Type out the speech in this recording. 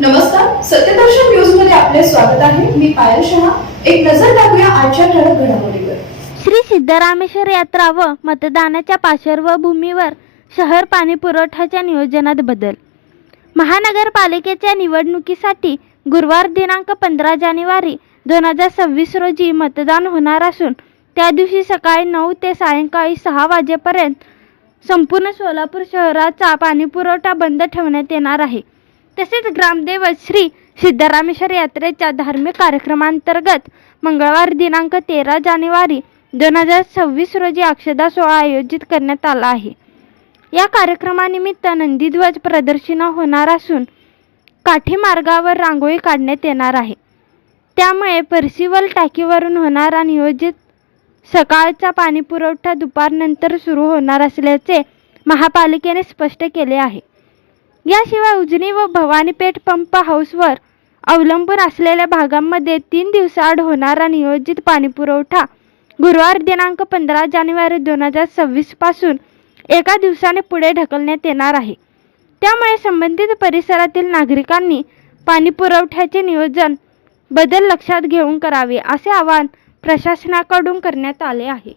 नमस्कार, सत्यदर्शन न्यूज मध्ये आपले स्वागत आहे. मी पायल शहा. एक नजर टाकूया आजच्या ठळक घडामोडीवर. श्री सिद्धरामेश्वर यात्रा व मतदानाच्या पार्श्वभूमीवर शहर पाणी पुरवठ्याच्या नियोजनात बदल. महानगरपालिकेच्या निवडणुकीसाठी गुरुवार दिनांक 15 जानेवारी 2026 रोजी मतदान होणार असून त्या दिवशी सकाळी 9 ते सायंकाळी 6 वाजेपर्यंत संपूर्ण सोलापूर शहराचा पाणीपुरवठा बंद ठेवण्यात येणार आहे. तसेच ग्रामदैवत श्री सिद्धरामेश्वर यात्रेच्या धार्मिक कार्यक्रमांतर्गत मंगळवार दिनांक 13 जानेवारी 2026 रोजी अक्षदा सोहळा आयोजित करण्यात आला आहे. या कार्यक्रमानिमित्त नंदीध्वज प्रदर्शन होणार असून काठी मार्गावर रांगोळी काढण्यात येणार आहे. त्यामुळे पर्सिवल टाकीवरून होणारा नियोजित सकाळचा पाणीपुरवठा दुपारनंतर सुरू होणार असल्याचे महापालिकेने स्पष्ट केले आहे. याशिवाय उजनी व भवानीपेठ पंप हाऊसवर अवलंबून असलेल्या भागांमध्ये 3 दिवसाआड होणारा नियोजित पाणीपुरवठा गुरुवार दिनांक 15 जानेवारी 2026 पासून एका दिवसाने पुढे ढकलण्यात येणार आहे. त्यामुळे संबंधित परिसरातील नागरिकांनी पाणीपुरवठ्याचे नियोजन बदल लक्षात घेऊन करावे असे आवाहन प्रशासनाकडून करण्यात आले आहे.